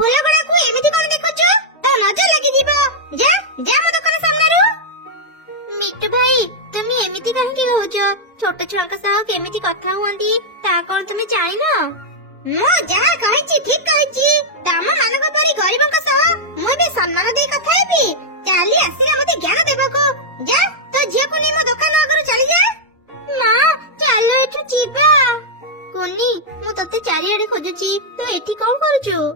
फूल गुड़ा को एमिति कोन देखुछु तो नजर लागि दिबो जा जा मो दुकान सामनारू मिट्टू भाई तुम एमिति काहे के होजो छोट छुआक सह केमिति कथा हुंदी ता कोन तुम जानिनो मो जा कहिछि ठीक कहिछि तम मानक परि गरीबक सह मो बे सम्मान दे कथा हेबी चाली आसी मते ज्ञान देबको जा तो झियो को नि मो दुकान आगर चली जा मां चलो एठु जीबा कोनी मु तते चारिआडे खोजुछि तो एठी कोन करूछु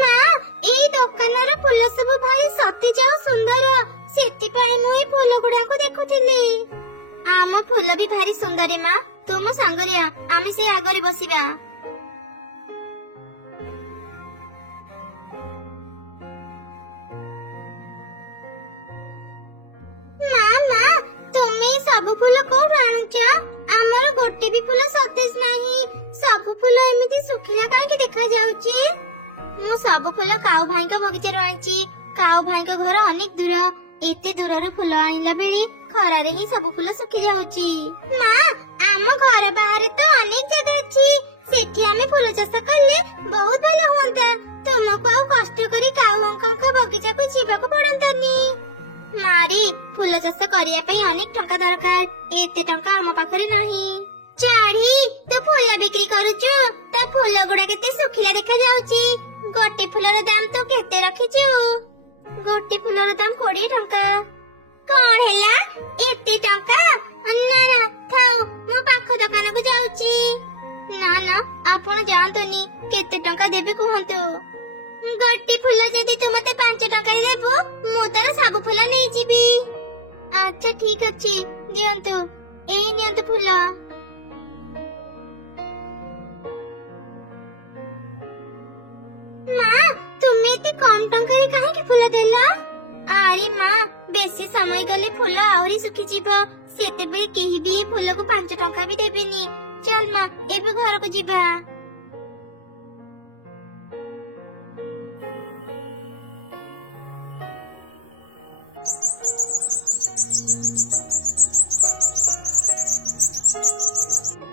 मां एई दुकानर फूल सब भाई सते जाओ सुंदर सेति पई मु ए फूल गुडा को देखुथिली आम फूल भी भारी सुंदर मां तुम संगरिया आमी से आगरे बसिबा मामा तुम्ही सब फूल को राणुचा हमर गोटे भी फूल सतेज नाही सब फूल एमिति सुखिला काहे के देखा जाउची मु सब फूल काऊ भाई का बगीचा रहची काऊ भाई का घर अनेक दूर एते दूर रे फूल आइला बेली खरा रे ही सब फूल सुखि जाउची मां आम घर बाहर तो अनेक जगह अछि सेठी हमें फूल चाष करले बहुत भलो होंता तुमको आ कष्ट करी काऊ अंकल का बगीचा को जीवा को पड़ंतानी मारी फूल चाष करिया पई अनेक टंका दरकार एते टंका हम पाखरे नाही चाड़ी तो फूल बिक्री करूछु ता फूल गुडा केते सुखिला देखा जाउची गोटे फूलर दाम तो केते रखिछु गोटे फूलर दाम 20 टंका कोन हैला एते टंका अन्ना ना थाउ मो पाख दुकान को जाउची ना ना आपण जानतोनी केते टंका देबे कहंतो गोटे फूल जदी तुम मते 5 टंका रे देबो मो तार सब फूल नै जीबी अच्छा ठीक अछि दियंतु एई नियंतु फूल मां तुमे ते कम टंका रे काहे के फूल देला अरे मां बेसी समय गले फूल आउरी सुखी जीवो सेते बे केही भी फूल को 5 टंका भी देबेनी चल मां एबे घर को जीवा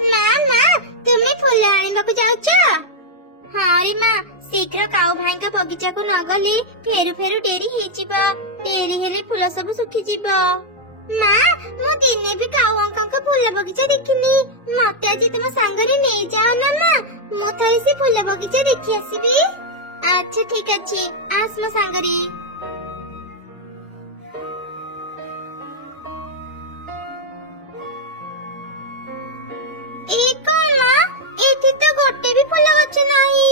मामा तुमे फूल आनिबा को जाउछ हां रे मां शीघ्र काऊ भाई का बगीचा को न गली फेरु फेरु डेरी ही जीवा डेरी हेले फूल सब सुखी जीवा मां मो दिने भी काऊ अंकल का फूल बगीचा देखिनी मते आज तुम संगरे नै जाओ ना मां मो थरी से फूल बगीचा देखि आसीबी अच्छा ठीक अछि आस मो संगरे एठी तो गोटे भी फूल गछ नाही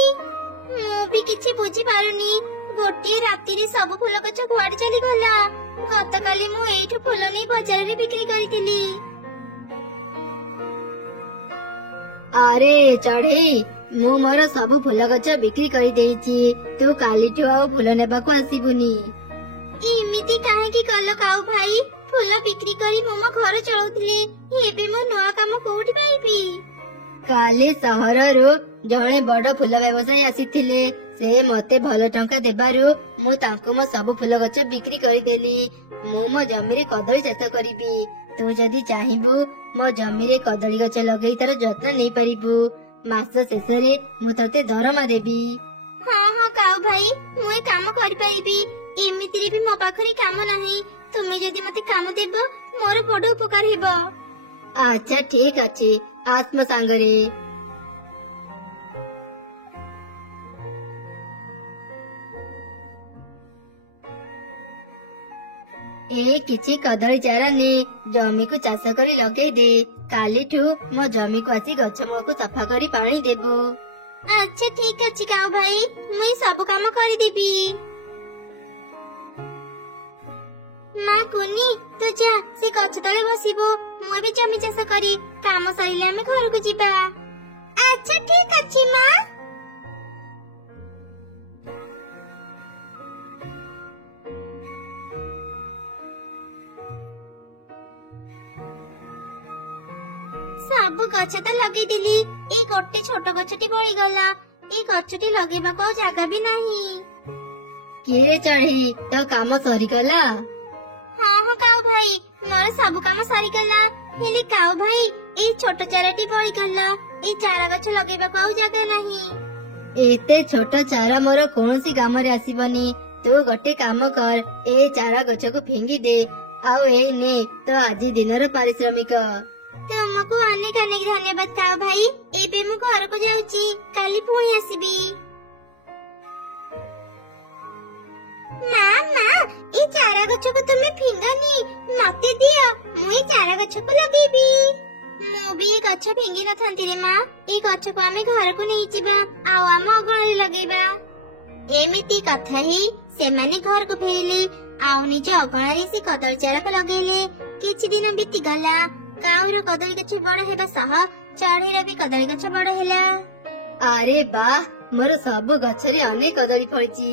मु भी किछि बुझी पारुनी गोटे राती रे सब फूल गछ कुआड चली गला गत काली मु एठु फूल नै बाजार रे बिक्री करितली अरे चढ़े मु मोर सब फूल गछ बिक्री करि देइछि तू कालीठु आ फूल नेबा को आसीबुनी इमिति काहे की कलो काऊ भाई फूल बिक्री करी मो घर चलौतली एबे मो नया काम कोठी पाइबी काले सहर रो जणे बड़ फूल व्यवसायी आसीथिले से मते भलो टंका देबारु मु तांको मो सब फूल गछ बिक्री करि देली मु मो जमी रे कदली चाष करिबी तू जदी चाहिबू मो जमी रे कदली गछ लगेई तार जत्न नै परिबू मास शेषरे मु तते दरमा देबी हां हां काऊ भाई मु ए काम करि पाइबी एमिति रे भी मो पाखरे काम नाही तुमे जदी मते काम देबो मोर बड़ उपकार हेबो अच्छा ठीक अछि आत्म सांगरे ए किछि कदली चारा ने जमी को चाष करी लगे दे कालीठु मो जमी को आसी गछ मो को सफा करी पानी देबो अच्छा ठीक अछि काऊ भाई मुई सब काम करि देबी मां कुनी तो जा से गछ तले बसिबो मु भी जमी चाष करी काम सरिले हम घर को जीबा अच्छा ठीक अछि मां सब गछ त लगे दिली ए गोटे छोट गछटी बळी गला ए गछटी लगेबा को जागा भी नाही के चढ़ी तो काम सरी गला हां हां काऊ भाई मोर सब काम सरी गला हेले काऊ भाई ए छोट चाराटी बळी गला ए चारा गछ लगेबा को जागा नाही ଏତେ ଛୋଟ ଚାରା ମୋର କୌଣସି କାମରେ ଆସିବନି। ତୁ ଗୋଟେ କାମ କର, ଏ ଚାରା ଗଛକୁ ଫିଙ୍ଗି ଦେ, ଆଉ ଏଇ ନେ ତ ଆଜି ଦିନର ପାରିଶ୍ରମିକ। ତୁମକୁ ଅନେକ ଅନେକ ଧନ୍ୟବାଦ କାଉ ଭାଇ। ଏବେ ମୁଁ ଘରକୁ ଯାଉଛି, କାଲି ପୁଣି ଆସିବି। ମା ଏ ଚାରା ଗଛକୁ ତୁମେ ଫିଙ୍ଗନି, ମତେ ଦିଅ, ମୁଁ ଏ ଚାରା ଗଛକୁ ଲଗେଇବି। ମୁଁ ବି ଏ ଗଛ ଫିଙ୍ଗି ନଥାନ୍ତି ରେ ମା। ଏ ଗଛକୁ ଆମେ ଘରକୁ ନେଇଯିବା ଆଉ ଆମ ଅଗଣାରେ ଲଗେଇବା। ଏମିତି କଥା ହେଇ ସେମାନେ ଘରକୁ ଫେରିଲେ ଆଉ ନିଜ ଅଗଣାରେ ସେ କଦଳୀ ଚାରାକୁ ଲଗେଇଲେ। କିଛି ଦିନ ବିତିଗଲା। କାଉର କଦଳୀ ଗଛ ବଡ ହେବା ସହ ଚଢେଇର ବି କଦଳୀ ଗଛ ବଡ ହେଲା। ଆରେ ବାଃ, ମୋର ସବୁ ଗଛରେ ଅନେକ କଦଳୀ ଫଳିଛି।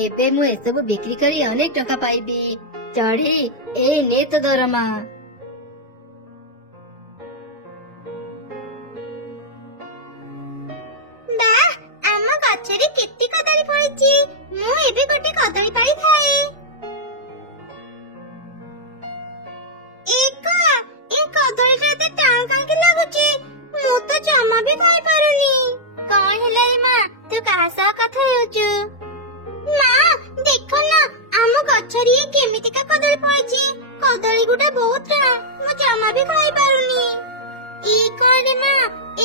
ଏବେ ମୁଁ ଏସବୁ ବିକ୍ରି କରି ଅନେକ ଟଙ୍କା ପାଇବି। ଚଢେଇ, ଏଇ ନେ ତ ଦରମା। ବାଃ, ଆମ ଗଛରେ କେତେ କଦଳୀ ଫଳିଛି। ମୁଁ ଏବେ ଗୋଟେ କଦଳୀ ପାରି ଖାଏ। ଏ କଦଳୀଟା ଏତେ ଟାଣ କାହିଁକି ଲାଗୁଛି? ମୁଁ ତ ଜମା ବି ଖାଇପାରୁନି। କଣ ହେଲା ରେ ମା, ତୁ କାହା ସହ କଥା ହେଉଛୁ? ମା ଦେଖ ନା, ଆମ ଗଛରେ କେମିତିକା କଦଳୀ ଫଳିଛି। କଦଳୀ ଗୁଡା ବହୁତ ଟାଣ, ମୁଁ ଜମା ବି ଖାଇପାରୁନି। ଏ କଣ ରେ ମା,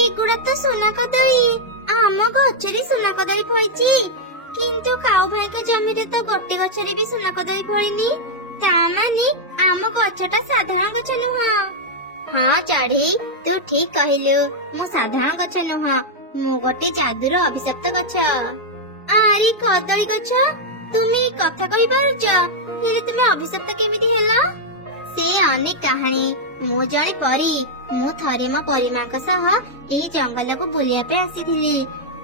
ଏଗୁଡା ତ ସୁନା କଦଳୀ। ଆମ ଗଛରେ ସୁନା କଦଳୀ ଫଳିଛି, କିନ୍ତୁ କାଉ ଭାଇଙ୍କ ଜମିରେ ତ ଗୋଟେ ଗଛରେ ବି ସୁନା କଦଳୀ ଫଳିନି। ତା ମାନେ ଆମ ଗଛଟା ସାଧାରଣ ଗଛ ନୁହଁ। ହଁ ଚଢେଇ, ତୁ ଠିକ କହିଲୁ। ମୁଁ ସାଧାରଣ ଗଛ ନୁହଁ, ମୁଁ ଗୋଟେ ଯାଦୁର ଅଭିଶପ୍ତ ଗଛ। ଆରେ କଦଳୀ ଗଛ, ତୁମେ କଥା କହିପାରୁଛ, ହେଲେ ତୁମେ ଅଭିଶପ୍ତ କେମିତି ହେଲ? ସେ ଅନେକ କାହାଣୀ। ମୁଁ ଜଣେ ପରୀ। ମୁଁ ଥରେ ମୋ ପରୀମାଙ୍କ ସହ ଏହି ଜଙ୍ଗଲକୁ ବୁଲିବା ପାଇଁ ଆସିଥିଲି।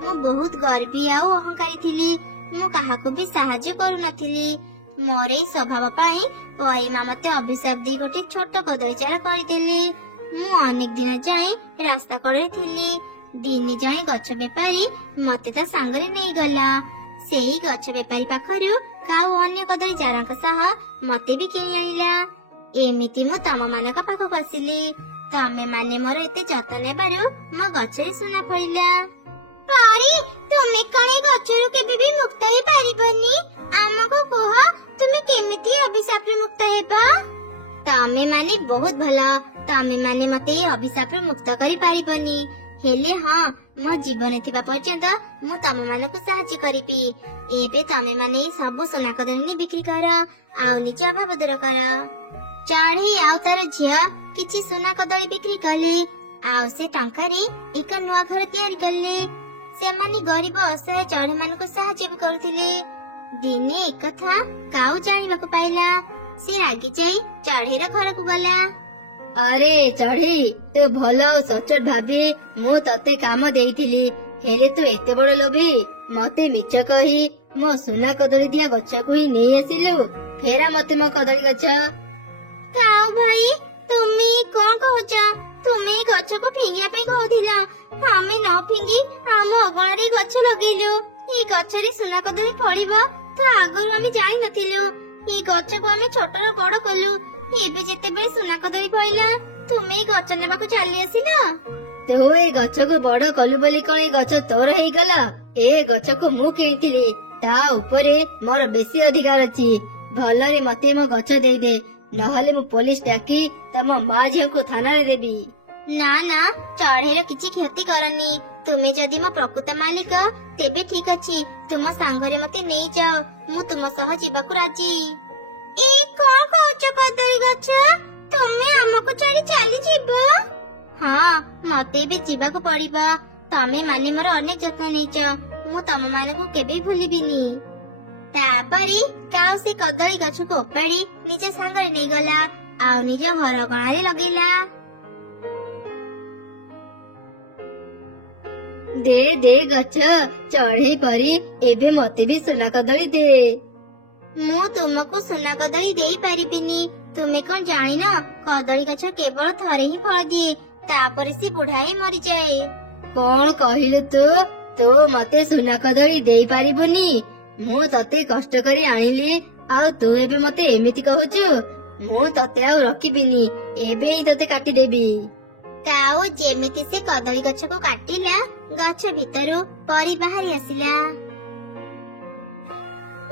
ମୁଁ ବହୁତ ଗର୍ବୀ ଆଉ ଅହଙ୍କାରୀ ଥିଲି। ମୁଁ କାହାକୁ ବି ସାହାଯ୍ୟ କରୁନଥିଲି। ମୋର ଏଇ ସ୍ୱଭାବ ପାଇଁ ପରୀମା ମତେ ଅଭିଶାପ ଦେଇ ଗୋଟେ ଛୋଟ କଦଳୀ ଚାରା କରିଦେଲେ। ମୁଁ ଅନେକ ଦିନ ଯାଏଁ ରାସ୍ତା କଡ଼ରେ ଥିଲି। ଦିନେ ଜଣେ ଗଛ ବେପାରୀ ମତେ ତା ସାଙ୍ଗରେ ନେଇଗଲା। ସେଇ ଗଛ ବେପାରୀ ପାଖରୁ କାଉ ଅନ୍ୟ କଦଳୀ ଚାରାଙ୍କ ସହ ମତେ ବି କିଣି ଆଣିଲା। ଏମିତି ମୁଁ ତମ ମାନଙ୍କ ପାଖକୁ ଆସିଲି। ତମେ ମାନେ ମୋର ଏତେ ଯତ୍ନ ନେବାରୁ ମୋ ଗଛରେ ସୁନା ଫଳିଲା। ପରୀ, ତୁମେ କଣ ଏ ଗଛରୁ କେବେ ବି ମୁକ୍ତ ହେଇପାରିବନି? ଆମକୁ କୁହ, ତୁମେ କେମିତି ଅଭିଶାପରୁ ମୁକ୍ତ ହେବ? ତମେ ମାନେ ବହୁତ ଭଲ। ତମେ ମାନେ ମତେ ଏ ଅଭିଶାପରୁ ମୁକ୍ତ କରିପାରିବନି, ହେଲେ ହଁ, ମୋ ଜୀବନ ଥିବା ପର୍ଯ୍ୟନ୍ତ ମୁଁ ତମ ମାନଙ୍କୁ ସାହାଯ୍ୟ କରିବି। ଏବେ ତମେ ମାନେ ସବୁ ସୁନା କଦଳୀ ବିକ୍ରି କର ଆଉ ନିଜ ଅଭାବ ଦୂର କର। ଚଢେଇ ଆଉ ତାର ଝିଅ କିଛି ସୁନା କଦଳୀ ବିକ୍ରି କଲେ ଆଉ ସେ ଟଙ୍କାରେ ଏକ ନୂଆ ଘର ତିଆରି କଲେ। ସେମାନେ ଗରିବ ଅସହାୟ ଚଢେଇ ମାନଙ୍କୁ ସାହାଯ୍ୟ ବି କରୁଥିଲେ। ଦିନେ ଏକଥା କାଉ ଜାଣିବାକୁ ପାଇଲା। ସେ ରାଗି ଯାଇ ଚଢେଇର ଘରକୁ ଗଲା। ଆରେ ଚଢେଇ, ତୁ ଭଲ ଆଉ ସଚୋଟ ଭାବି ମୁଁ ତତେ କାମ ଦେଇଥିଲି, ହେଲେ ତୁ ଏତେ ବଡ ଲୋଭୀ। ମତେ ମିଛ କହି ମୋ ସୁନା କଦଳୀ ଦିଆ ଗଛକୁ ହିଁ ନେଇ ଆସିଲୁ। ଫେରା ମତେ ମୋ କଦଳୀ ଗଛ। କାଉ ଭାଇ, ତୁମେ କଣ କହୁଛ? ତୁମେ ଏ ଗଛକୁ ଫିଙ୍ଗିବା ପାଇଁ କହୁଥିଲ। ଆମେ ନ ଫିଙ୍ଗି ଆମ ଅଗଣାରେ ଗଛ ଲଗେଇଲୁ। ଏ ଗଛରେ ସୁନା କଦଳୀ ଫଳିବ ତ ଆଗରୁ ଆମେ ଜାଣିନଥିଲୁ। ଏ ଗଛକୁ ଆମେ ଛୋଟରୁ ବଡ କଲୁ। ଏବେ ଯେତେବେଳେ ସୁନା କଦଳୀ ଫଳିଲା, ତୁମେ ଏ ଗଛ ନେବାକୁ ଚାଲି ଆସିଲ। ତୁ ଏ ଗଛକୁ ବଡ କଲୁ ବୋଲି କଣ ଏ ଗଛ ତୋର ହେଇଗଲା? ଏ ଗଛକୁ ମୁଁ କିଣିଥିଲି, ତା ଉପରେ ମୋର ବେଶୀ ଅଧିକାର ଅଛି। ଭଲରେ ମତେ ମୋ ଗଛ ଦେଇଦେ, ନହେଲେ ମୁଁ ପୋଲିସ ଡାକି ତମ ମା ଝିଅକୁ ଥାନାରେ ଦେବି। ନା ନା, ଚଢେଇର କିଛି କ୍ଷତି କରନି। ତୁମେ ଯଦି ମୋ ପ୍ରକୃତ ମାଲିକ, ତେବେ ଠିକ ଅଛି, ତୁମ ସାଙ୍ଗରେ ମତେ ନେଇଯାଅ। ମୁଁ ତୁମ ସହ ଯିବାକୁ ରାଜି। ଏ କଣ କହୁଛ କଦଳୀ ଗଛ? ତୁମେ ଆମକୁ ଛାଡି ଚାଲିଯିବ? ହଁ, ମତେ ଏବେ ଯିବାକୁ ପଡିବ। ତମେ ମାନେ ମୋର ଅନେକ ଯତ୍ନ ନେଇଛ, ମୁଁ ତମ ମାନଙ୍କୁ କେବେ ଭୁଲିବିନି। ତାପରେ କାଉ ସେ କଦଳୀ ଗଛକୁ ଓପାଡ଼ି ନିଜ ସାଙ୍ଗରେ ନେଇଗଲା ଆଉ ନିଜ ଘର ଅଗଣାରେ ଲଗେଇଲା। ଦେ ଦେ ଗଛ, ଚଢେଇ ପରି ଏବେ ମତେ ବି ସୁନା କଦଳୀ ଦେ। ମୁଁ ତୁମକୁ ସୁନା କଦଳୀ ଦେଇ ପାରିବିନି। ତୁମେ କଣ ଜାଣିନ, କଦଳୀ ଗଛ କେବଳ ଥରେ ହିଁ ଫଳ ଦିଏ, ତାପରେ ସେ ବୁଢା ହେଇ ମରିଯାଏ। କଣ କହିଲୁ ତୁ? ତୁ ମତେ ସୁନା କଦଳୀ ଦେଇ ପାରିବୁନି? ମୁଁ ତତେ କଷ୍ଟ କରି ଆଣିଲି ଆଉ ତୁ ଏବେ ମତେ ଏମିତି କହୁଛୁ? ମୁଁ ତତେ ଆଉ ରଖିବିନି, ଏବେ ହିଁ ତତେ କାଟିଦେବି। କାଉ ଯେମିତି ସେ କଦଳୀ ଗଛକୁ କାଟିଲା, ଗଛ ଭିତରୁ ପରି ବାହାରି ଆସିଲା।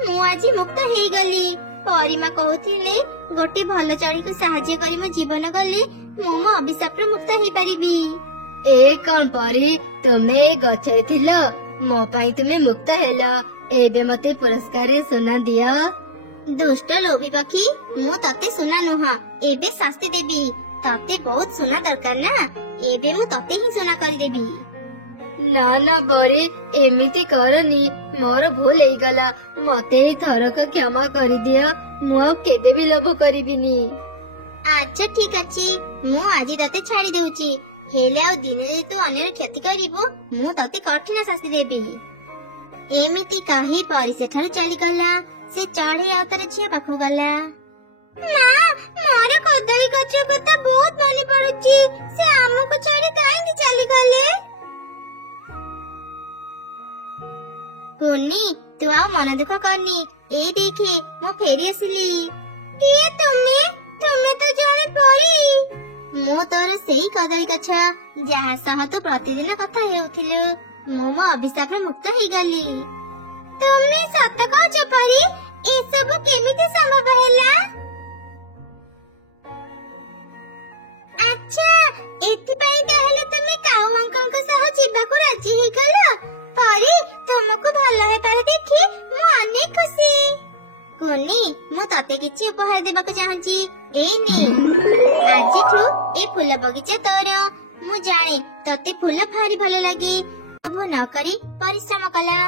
ମୁଁ ଆଜି ମୁକ୍ତ ହେଇଗଲି। ପରିମା କହୁଥିଲେ ଗୋଟେ ଭଲ ଚଢ଼େଇକୁ ସାହାଯ୍ୟ କରି ମୋ ଜୀବନ ଗଲେ ମୁଁ ମୋ ଅଭିଶାପରୁ ମୁକ୍ତ ହେଇପାରିବି। ଏ କଣ ପରି, ତୁମେ ଏ ଗଛରେ ଥିଲ, ମୋ ପାଇଁ ତୁମେ ମୁକ୍ତ ହେଲ। ଏବେ ମତେ ପୁରସ୍କାରରେ ସୁନା ଦିଅ। ଦୁଷ୍ଟ ଲୋଭୀ ପକ୍ଷୀ, ମୁଁ ତତେ ସୁନା ନୁହଁ, ଏବେ ଶାସ୍ତି ଦେବି। ତତେ ବହୁତ ସୁନା ଦରକାର ନା, ଏବେ ମୁଁ ତତେ ହିଁ ସୁନା କରିଦେବି। ନା ନା ପରି, ଏମିତି କରନି, ମୋର ଭୁଲ ହେଇଗଲା। ମତେ ଏଇ ଥରକ କ୍ଷମା କରିଦିଅ। ମୁଁ ଆଉ କେବେ ବି ଲୋଭ କରିବିନି। ଆଚ୍ଛା ଠିକ ଅଛି, ମୁଁ ଆଜି ତତେ ଛାଡି ଦଉଛି। ହେଲେ ଆଉ ଦିନେ ଯଦି ତୁ ଅନ୍ୟର କ୍ଷତି କରିବୁ, ମୁଁ ତତେ କଠିନ ଶାସ୍ତି ଦେବି। ଏମିତି କହି ପରି ସେଠାରୁ ଚାଲିଗଲା। ସେ ଚଢ଼େଇ ଆଉ ତାର ଝିଅ ପାଖକୁ ଗଲା। ମା, ମୋର କଦଳୀ ଗଛ କଥା ବହୁତ ମନେ ପଡୁଛି। ସେ ଆମକୁ ଛାଡି କାହିଁକି ଚାଲିଗଲେ? କୁନି, ତୁ ଆଉ ମନ ଦୁଃଖ କରନି। ଏଇ ଦେଖେ, ମୁଁ ଫେରି ଆସିଲି। କିଏ ତୁମେ? ତୁମେ ତ ଜଣେ ପରୀ। ମୁଁ ତୋର ସେଇ କଦଳୀ ଗଛ, ଯାହା ସହ ତୁ ପ୍ରତିଦିନ କଥା ହେଉଥିଲୁ। ମୁଁ ମୋ ଅଭିଶାପରୁ ମୁକ୍ତ ହେଇଗଲି। ତୁମେ ସତ କହୁଛ ପରୀ? ଏସବୁ କେମିତି ସମ୍ଭବ ହେଲା? ଆଚ୍ଛା, ଏଥିପାଇଁ ତାହେଲେ ତୁମେ କାଉ ଅଙ୍କଲଙ୍କ ସହ ଯିବାକୁ ରାଜି ହେଇଗଲ। ପରୀ, ତୁମକୁ ଭଲ ହେବାର ଦେଖି ମୁଁ ଅନେକ ଖୁସି। କୁନି, ମୁଁ ତତେ କିଛି ଉପହାର ଦେବାକୁ ଚାହୁଁଛି। ଏଇ ନେ, ଆଜିଠୁ ଏ ଫୁଲ ବଗିଚା ତୋର। ମୁଁ ଜାଣେ ତତେ ଫୁଲ ଭାରି ଭଲ ଲାଗେ। ସବୁ ନ କରି ପରିଶ୍ରମ କଲା।